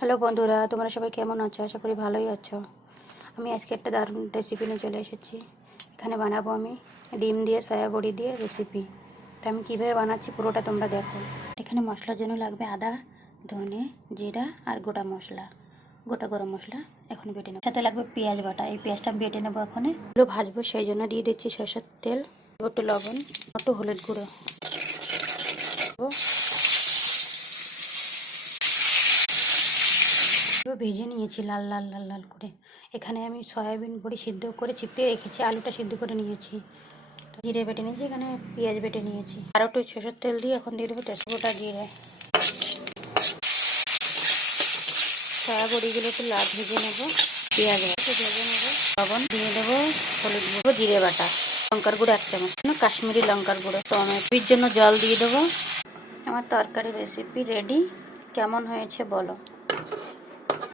Hello বন্ধুরা, তোমরা সবাই কেমন আছো? আশা করি ভালোই আছো। আমি আজকে একটা দারুণ রেসিপি নিয়ে চলে এসেছি। এখানে বানাবো আমি ডিম দিয়ে সয়া বড়ি দিয়ে রেসিপি। তো আমি কীভাবে বানাচ্ছি পুরোটা তোমরা দেখো। এখানে মশলার জন্য লাগবে আদা, ধনে, জিরা আর গোটা মশলা, গোটা গরম মশলা এখন বেটে নেবো। সাথে লাগবে পেঁয়াজ বাটা। এই পেঁয়াজটা আমি বেটে নেবো। এখন এগুলো ভাজবো, সেই জন্য দিয়ে দিচ্ছি সরষের তেল, একটু লবণ, একটু হলুদ গুঁড়ো। ভেজে নিয়েছি লাল লাল লাল লাল করে। এখানে আমি সয়াবিন বড়ি সিদ্ধ করে চিপে রেখেছি, আলুটা সিদ্ধ করে নিয়েছি, জিরে বেটে নিয়েছি, এখানে পেঁয়াজ বেটে নিয়েছি। আর একটু সরষের তেল দিয়ে এখন দিয়ে দেবো তেজপাতা, জিরে। সয়া বড়িগুলো একটু লাল ভেজে নেবো, পেঁয়াজ ভেজে নেবো, লবণ দিয়ে দেবো, হলুদ গুঁড়ো, জিরে বাটা, লঙ্কার গুঁড়ো 1 চামচ, কাশ্মীরি লঙ্কার গুঁড়ো, টমেটোর জন্য জল দিয়ে দেবো। আমার তরকারি রেসিপি রেডি। কেমন হয়েছে বলো।